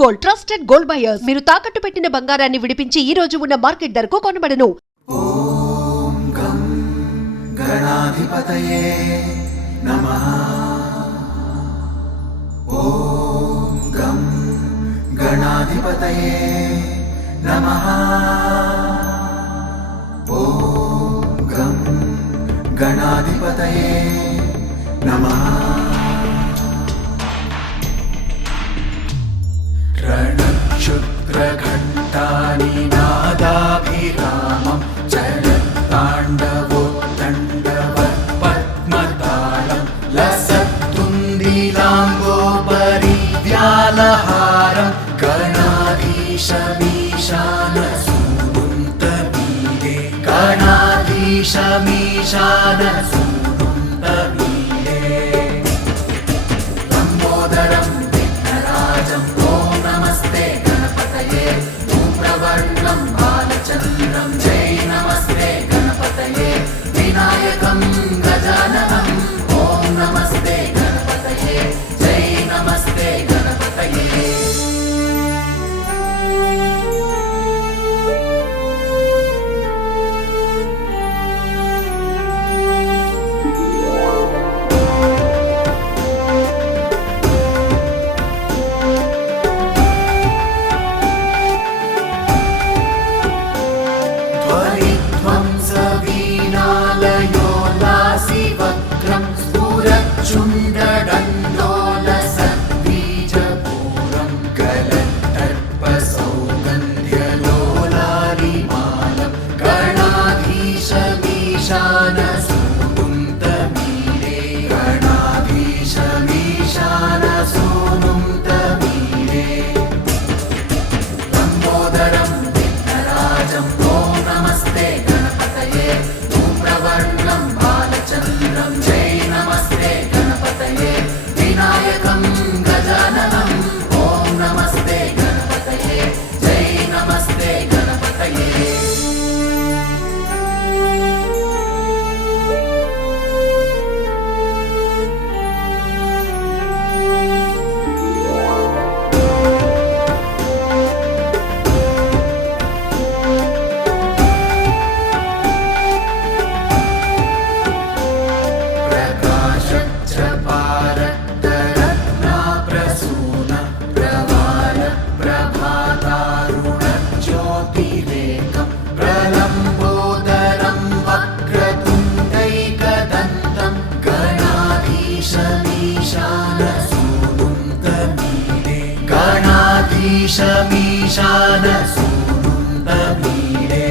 Gold, trusted gold buyers. మీరు తాకట్టు పెట్టిన బంగారాన్ని విడిపించి ఈ రోజు ఉన్న మార్కెట్ ధరకు కొనబడను. ఓం గం గణాధిపతయే నమః. ఓం గం గణాధిపతయే నమః. ఓం గం గణాధిపతయే నమః. रणक्षुद्रघण्टानिनादाभिरामं चलत्ताण्डवोत्तण्डवत्पद्मतालं लसत्तुन्दिलाम्बोपरिव्यालहारं गणाधीशमीशानसूनुन्तमीरे गणाधीशमीशानसूनुन्तमीरे लम्बोदरं विघ्नराजं ॐ नमस्ते गणपतये धूम्रवर्णं बालचन्द्रं जय नमस्ते गणपतये विनायकं गजाननं ॐ नमस्ते गणपतये जय नमस्ते गणपतये. ध्वनिध्वंसवीणालयोल्लासिवक्त्रं स्फुरच्चुण्डदण्डोलसद्बीजपूरं गलत्तर्पसौगन्ध्यलोलालिमालं गणाधीशमीशानसूनुन्तमीरे गणाधीशमीशानसूनुन्तमीरे लम्बोदरं विघ्नराजं ॐ नमस्ते गणपतये धूम्रवर्णं बालचन्द्रं जय नमस्ते गणपतये विनायकं गजाननं ॐ नमस्ते गणपतये जय नमस्ते गणपतये. प्रकाशच्चपारक्तरत्नाप्रसून प्रवाल प्रभातारुणज्योतिरेकं प्रलम्बोदरं वक्रतुण्डैकदन्तं गणाधीशमीशानसूनुन्तमीरे गणाधीशमीशानसूनुन्तमीरे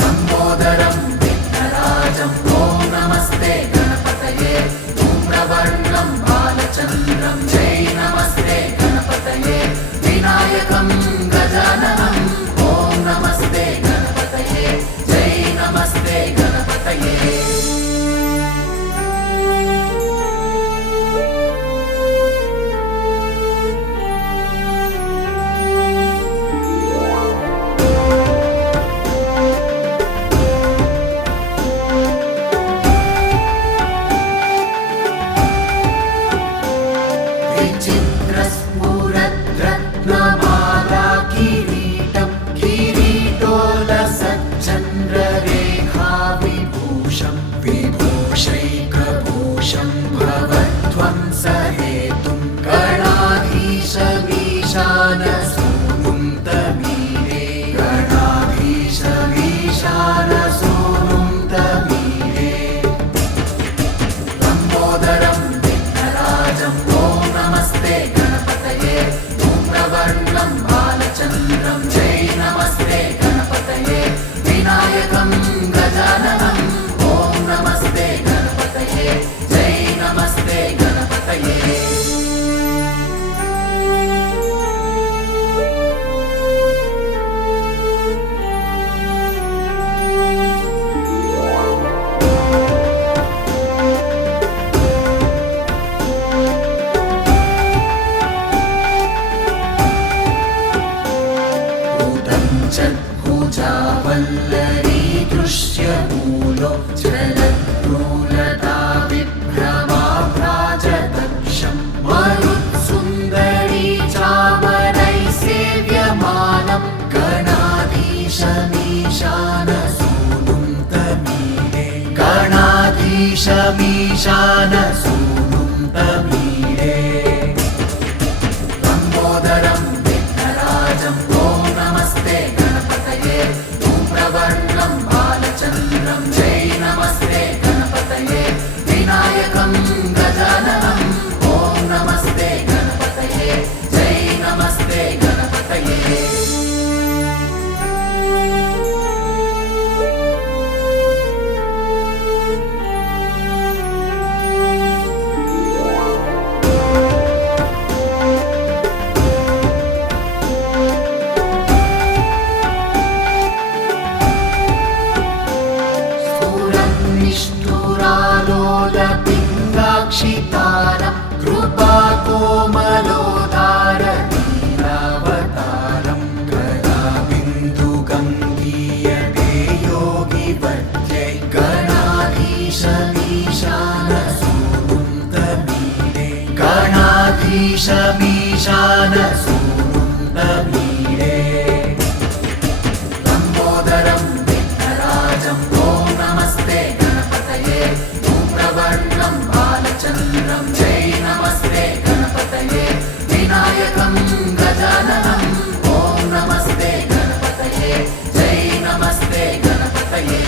लम्बोदरं विघ्नराजं ॐ नमस्ते गणपतये धूम्रवर्णं बालचन्द्रं जय नमस्ते गणपतये विनायकं गजाननं ॐ नमस्ते गणपतये जय नमस्ते गणपतये. विचित्रस्फुरद्रत्नमाला किरीटं किरीटोलसच्चन्द्ररेखाविभूषं विभूषैकभूषं भवध्वंसहेतुं गणाधीशमीशानसूनुन्तमीरे गणाधीशमीशानसूनुन्तमीरे लम्बोदरं विघ्नराजं ॐ नमस्ते गणपतये धूम्रवर्णं बालचन्द्रं जय नमस्ते गणपतये विनायकं गजाननं ॐ नमस्ते गणपतये जय नमस्ते गणपतये. भुजावल्लरी दृश्यमूलो जलद्रूलता विभ्रमाभ्राजदक्षं मरुत्सुन्दरी च गणाधीशमीशानसूनुं तमीडे लम्बोदरं विघ्नराजं ॐ नमस्ते गणपतये धूम्रवर्णं बालचन्द्रं जय नमस्ते गणपतये विनायकं गजाननं ॐ नमस्ते गणपतये जय नमस्ते गणपतये निष्ठुरालोलपिङ्गाक्षितारं कृपाकोमलोदारनीलावतारं गदाबिन्दुगङ्गीयते योगिवर्त्यै गणाधीशमीशानसूनुं तमीडे गणाधीशमीशानसूनुं तमीडे लम्बोदरं विघ्नराजं ॐ नमस्ते गणपतये धूम्रवर्णं बालचन्द्रं जय नमस्ते गणपतये विनायकं गजाननं ॐ नमस्ते गणपतये जय नमस्ते गणपतये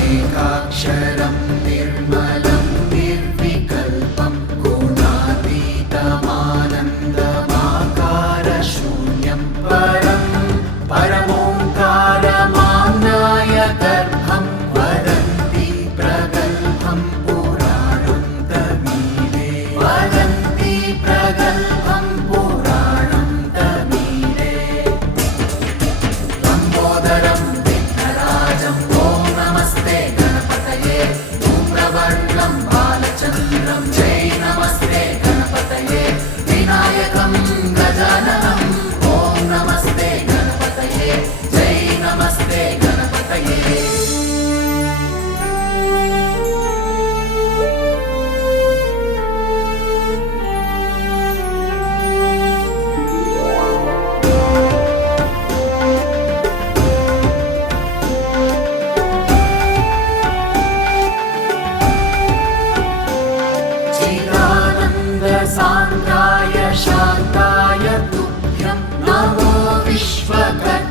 यमेकाक्षरं निर्मलं निर्विकल्पं गुणातीतमानन्दमाकारशून्यं परं परमोङ्कारमाम्नाय गर्भं वदन्ति प्रगल्भं पुराणं तमीडे वदन्ति प्रगल्भं पुराणं तमीडे लम्बोदरं विघ्नराजं ॐ नमस्ते गणपतये धूम्रवर्णं बालचन्द्रं जय नमस्ते गणपतये विनायकं गजाननं ॐ नमस्ते गणपतये जय नमस्ते गणपतये चिदानन्दसान्द्राय शान्ताय तुभ्यं नमो विश्वकर्ता